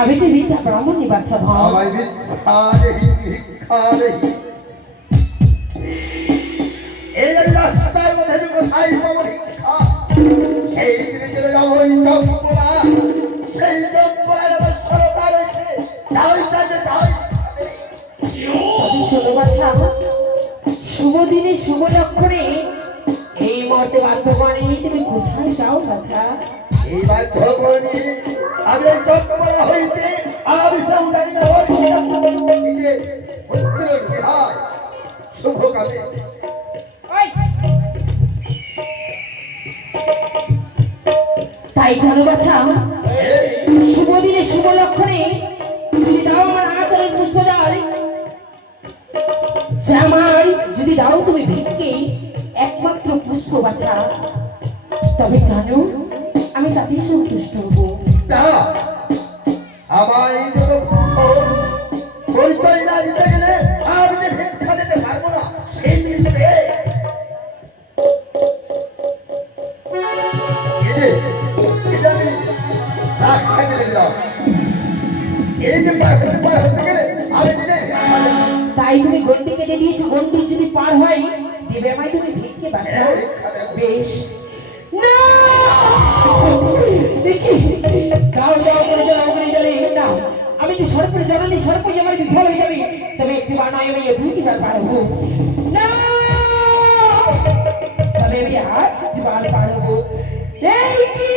আমি তো ভিক্ষা ব্রাহ্মণী বাচ্চা ভাই। আমায় ভিক্ষা দেই। এই রাস্তার মধ্যে কোথায় পাবো ভিক্ষা? সেই দিনে চলে যাবো ওই চম্পলা। সেই চম্পলায় আমার সরকার আছে। যাই সাথে যাই। শোনো বাচ্চা, শুভ দিনে শুভ লক্ষণে এই মুহূর্তে বাধ্য করে তুমি কোথায় যাও বাচ্চা? এই বাধ্য করে আমি এই চম্পলা হইতে আমি সৌদানি না নিজে পুত্র বিহার শুভ কামে। তাই জানো বাচ্চা, শুভ দিনে শুভ লক্ষণে যদি দাও আমার আচরণ পুষ্পজাল, আমার যদি দাও তুমি ভিক্ষে একমাত্র পুষ্প বাচ্চা, তবে জানো আমি তাতে সন্তুষ্ট হবো। আমায় পরিচয় না দিতে গেলে আমি যে ভিক্ষা দিতে পারবো না। সেই দিনটাতে তাই তুমি গন্ডি কেটে দিয়েছো, গন্ডি যদি পার হয় দেবে আমায় তুমি ভিক্ষে বাচ্চা। বেশ না দেখি গাও গাও করে জ্বালে না, আমি যে সর্পের জ্বালানি সর্প যে আমার বিফল হয়ে যাবে, তবে একটি বার নয় আমি দুইটি বার পারবো না, তবে আমি আর বার পারবো। এই কি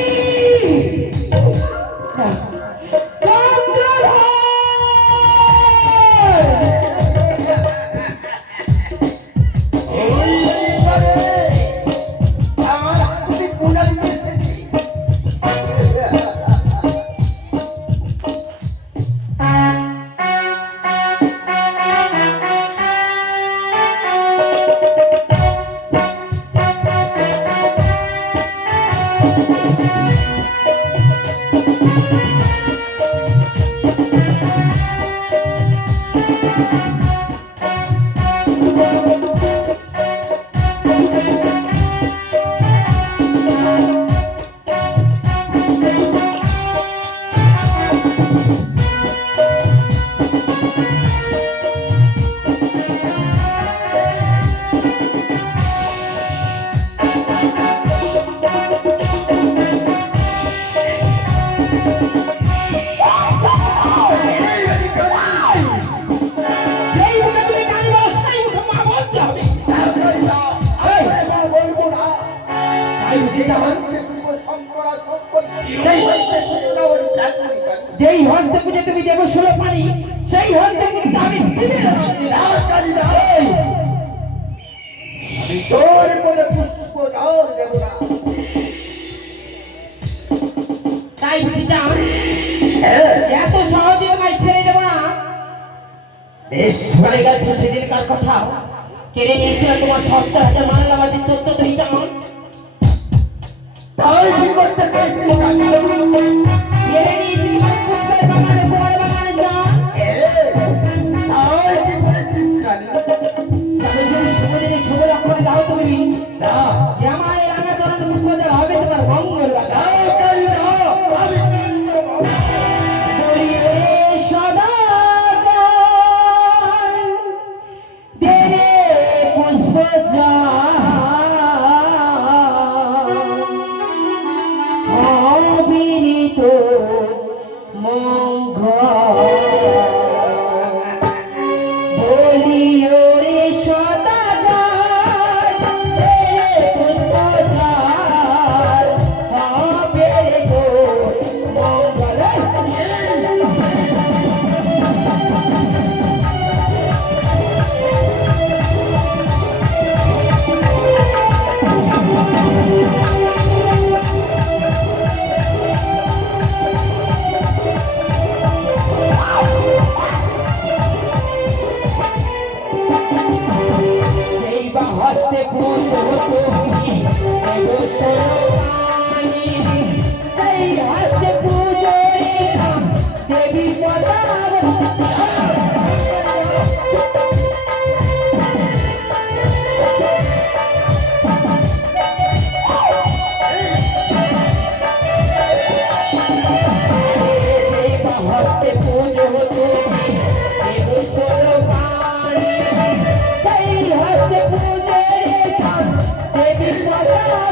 না যেই হস্তে পুজো তুমি দেবো 16 পানি, সেই হস্তে পুজো আমি তোর বলে পুষ্প দাও দেব না। তাই বুঝিতাম এত সহজে আমায় ছেড়ে দেবো না। বেশ হয়ে গেছে সেদিনকার কথা, কেড়ে নিয়েছিল তোমার 70,000 মাল্লাবাদীর তথ্য তুমি যেমন তাই কি করতে পেরেছি কেড়ে নিয়েছি তোমার পুষ্পের বাগানে বড় বাগানে যা তাই কি করেছিস কালী? তবে যদি শুভ দিনে শুভ লক্ষণে দাও তুমি না যে আমার এই রাঙা চরণ পুষ্প দেওয়া হবে তোমার মঙ্গল লাগা কালী না আমি বলি রে সদাগর দে রে পুষ্প যা অবিরিত মঙ্গল বলি রে সদাগর দে রে পুষ্প যা অবিরিত মঙ্গল। সেই বা হস্তে পুষ্প তুমি দেবো সোনালি, সেই হস্তে পুজো দেবী পদার হস্তে পুজো তুমি দেব সোলো পানি সেই হস্তে পুজো রেখা দেবী সদাম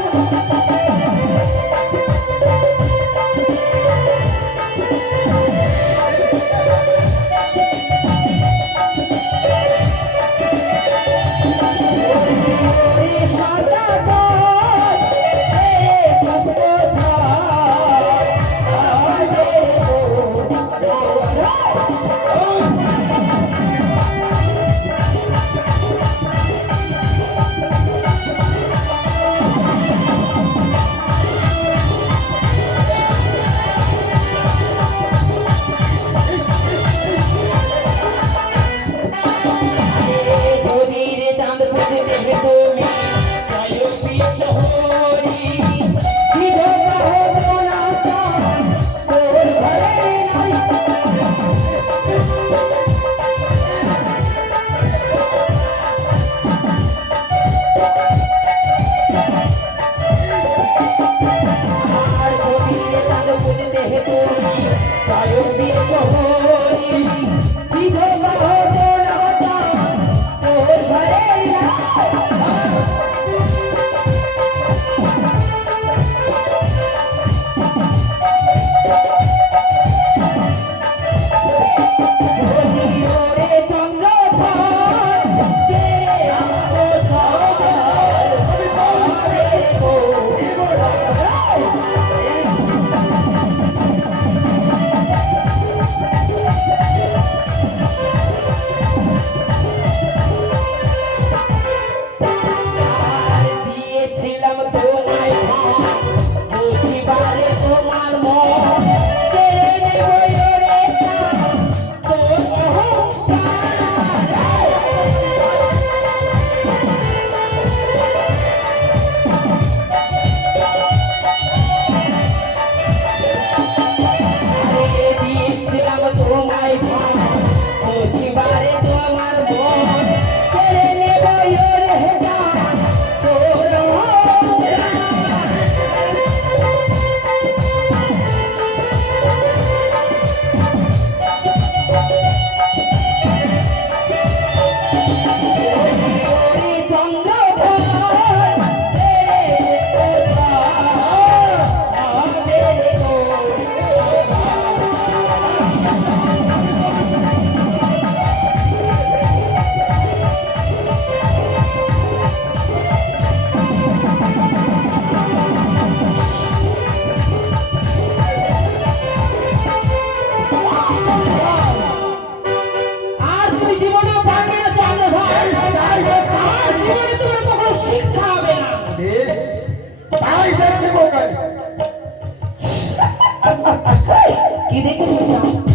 কি দেখেছিস